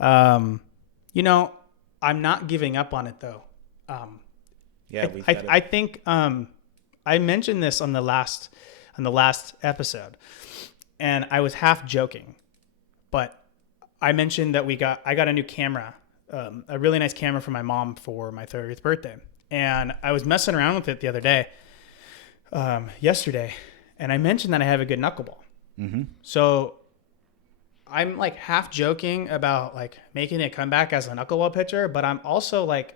You know, I'm not giving up on it though. Yeah, I think I mentioned this on the last episode, and I was half joking, but I mentioned that I got a new camera, a really nice camera for my mom for my 30th birthday, and I was messing around with it the other day, yesterday, and I mentioned that I have a good knuckleball. Mm-hmm. So I'm like half joking about like making a comeback as a knuckleball pitcher, but I'm also like,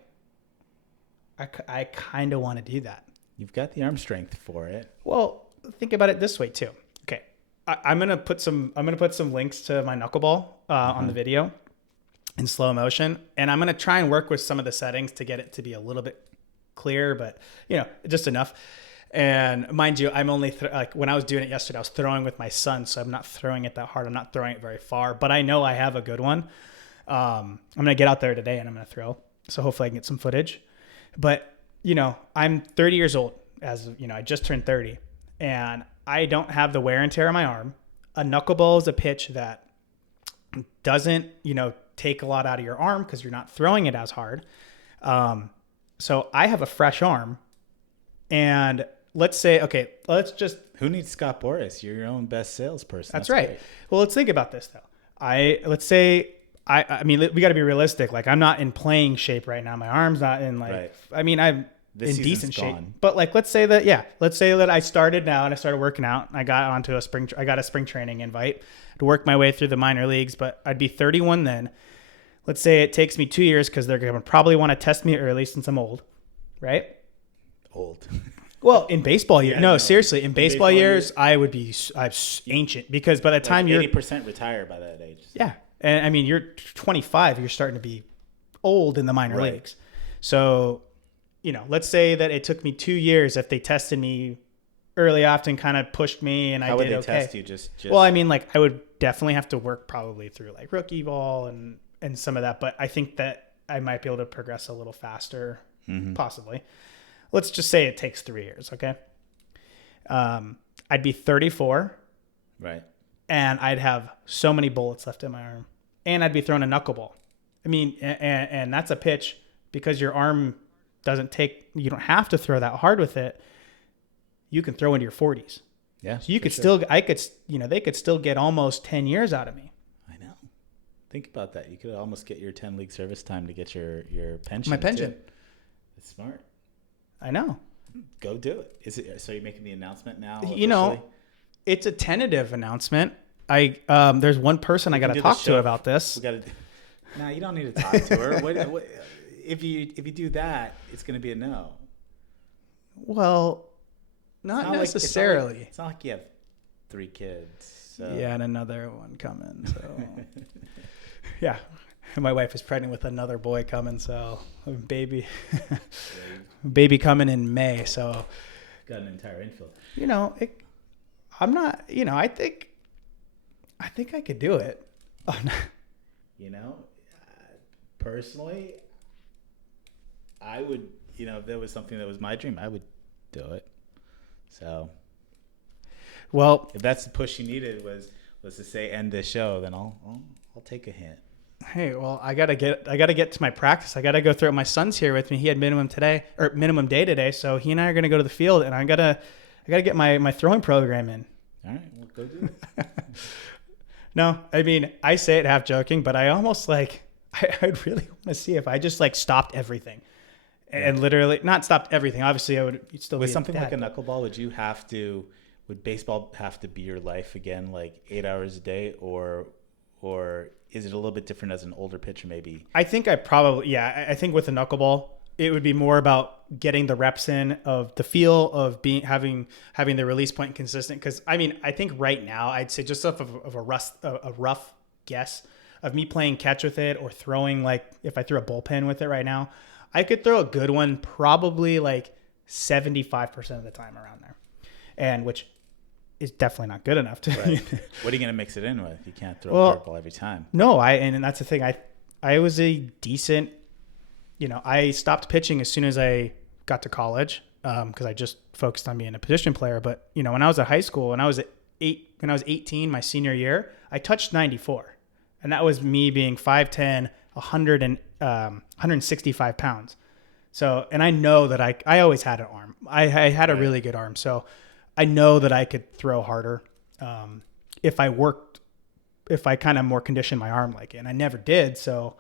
I kind of want to do that. You've got the arm strength for it. Well, think about it this way too. Okay, I'm gonna put some links to my knuckleball on the video in slow motion, and I'm gonna try and work with some of the settings to get it to be a little bit clear, but just enough. And mind you, I'm only like when I was doing it yesterday, I was throwing with my son, so I'm not throwing it that hard. I'm not throwing it very far, but I know I have a good one. I'm gonna get out there today and I'm gonna throw, so hopefully I can get some footage. But I'm 30 years old. I just turned 30, and I don't have the wear and tear on my arm. A knuckleball is a pitch that doesn't take a lot out of your arm because you're not throwing it as hard. So I have a fresh arm, and let's just. Who needs Scott Boras? You're your own best salesperson. That's right. Great. Well, let's think about this though. Let's say I mean, we got to be realistic. Like, I'm not in playing shape right now. My arm's not in like. Right. I mean, I'm in decent shape. But like, let's say that I started now and I started working out. I got a spring training invite to work my way through the minor leagues. But I'd be 31 then. Let's say it takes me 2 years because they're gonna probably want to test me early since I'm old, right? Old. Well, in baseball years, seriously, in baseball years, I'm ancient because by the time you're 80% retire by that age. Yeah. And I mean, you're 25, you're starting to be old in the minor leagues. So, let's say that it took me 2 years. If they tested me early, often kind of pushed me and I did okay. How would they test you? Just Well, I mean, like I would definitely have to work probably through like rookie ball and some of that. But I think that I might be able to progress a little faster, possibly. Let's just say it takes 3 years. Okay. I'd be 34. Right. And I'd have so many bullets left in my arm. And I'd be throwing a knuckleball. I mean, and that's a pitch because your arm you don't have to throw that hard with it. You can throw into your 40s. Yeah. So they could still get almost 10 years out of me. I know. Think about that. You could almost get your 10 league service time to get your pension. My pension. That's smart. I know. Go do it. So you're making the announcement now? Officially? It's a tentative announcement. There's one person I got to talk to about this. No, you don't need to talk to her. What, if you do that, it's going to be a no. Well, not necessarily. It's not like you have 3 kids. So. Yeah, and another one coming. So yeah, my wife is pregnant with another boy coming. So baby coming in May. So got an entire infield. I'm not, I think I could do it. Personally, I would, if there was something that was my dream, I would do it. So, well, if that's the push you needed was to say end this show, then I'll take a hint. Hey, well, I gotta get to my practice. I gotta go through it. My son's here with me. He had minimum day today, so he and I are gonna go to the field, and I gotta get my throwing program in. All right, well, go do it. No, I mean, I say it half joking, but I almost I'd really want to see if I just stopped everything and literally not stopped everything. Obviously you'd still with something like a knuckleball. Would baseball have to be your life again, like 8 hours a day, or is it a little bit different as an older pitcher? Maybe. I think I think with a knuckleball, it would be more about getting the reps in of the feel of having the release point consistent. Because I mean, I think right now I'd say just off of a rough guess of me playing catch with it or throwing, like if I threw a bullpen with it right now, I could throw a good one probably like 75% of the time around there, and which is definitely not good enough to. Right. What are you going to mix it in with? You can't throw a curveball every time. No, and that's the thing. I was a decent. I stopped pitching as soon as I got to college because I just focused on being a position player. But when I was at high school, when I was 18, my senior year, I touched 94. And that was me being 5'10", 165 pounds. So, and I know that I always had an arm. I had a really good arm. So I know that I could throw harder if I kind of more conditioned my arm like it. And I never did. So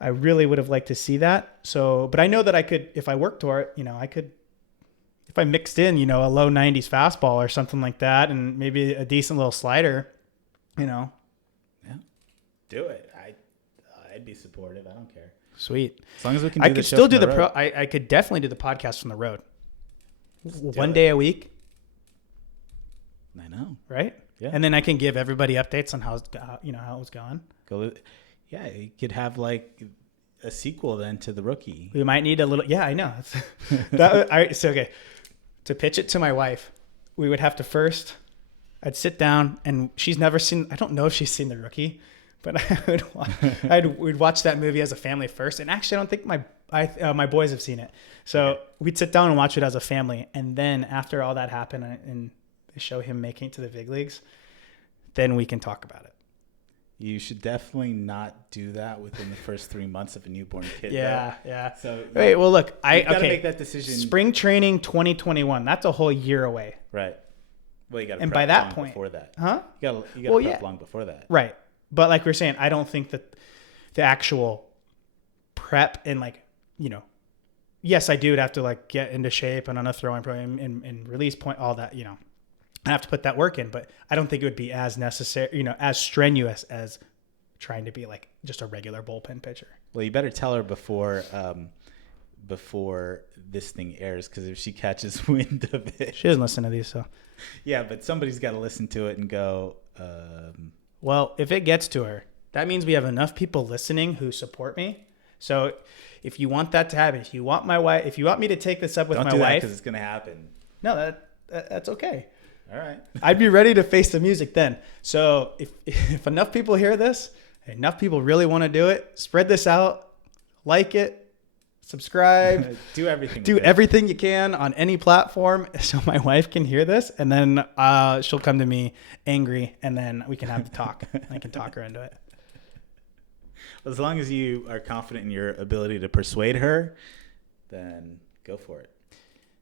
I really would have liked to see that. So, but I know that I could, if I worked for it, I could, if I mixed in, a low 90s fastball or something like that, and maybe a decent little slider, Yeah. Do it. I'd be supportive. I don't care. Sweet. As long as we can. I could still do the I could definitely do the podcast from the road. One day a week. I know. Right. Yeah. And then I can give everybody updates on how it's going. Yeah, you could have like a sequel then to The Rookie. We might need a little. Yeah, I know. Okay. To pitch it to my wife, we would have to first. I'd sit down, and she's never seen. I don't know if she's seen The Rookie, but we'd watch that movie as a family first. And actually, I don't think my boys have seen it. So we'd sit down and watch it as a family, and then after all that happened, and they show him making it to the big leagues, then we can talk about it. You should definitely not do that within the first 3 months of a newborn kid. Yeah, though. yeah. So wait, well, look, you gotta make that decision. Spring training 2021. That's a whole year away. Right. Well, you got to. And prep by that long point, before that, huh? You got to prep long before that. Right. But like we're saying, I don't think that the actual prep and yes, I do have to like get into shape and on a throwing program and release point, all that, I have to put that work in, but I don't think it would be as necessary, as strenuous as trying to be like just a regular bullpen pitcher. Well, you better tell her before this thing airs, because if she catches wind of it, she doesn't listen to these. So yeah, but somebody's got to listen to it and go. Well, if it gets to her, that means we have enough people listening who support me. So if you want that to happen, if you want me to take this up with my wife, because it's gonna happen. No, that's okay. All right. I'd be ready to face the music then. So if enough people hear this, enough people really want to do it, spread this out, like it, subscribe, do everything. Do everything you can on any platform so my wife can hear this, and then she'll come to me angry, and then we can have the talk. I can talk her into it. As long as you are confident in your ability to persuade her, then go for it.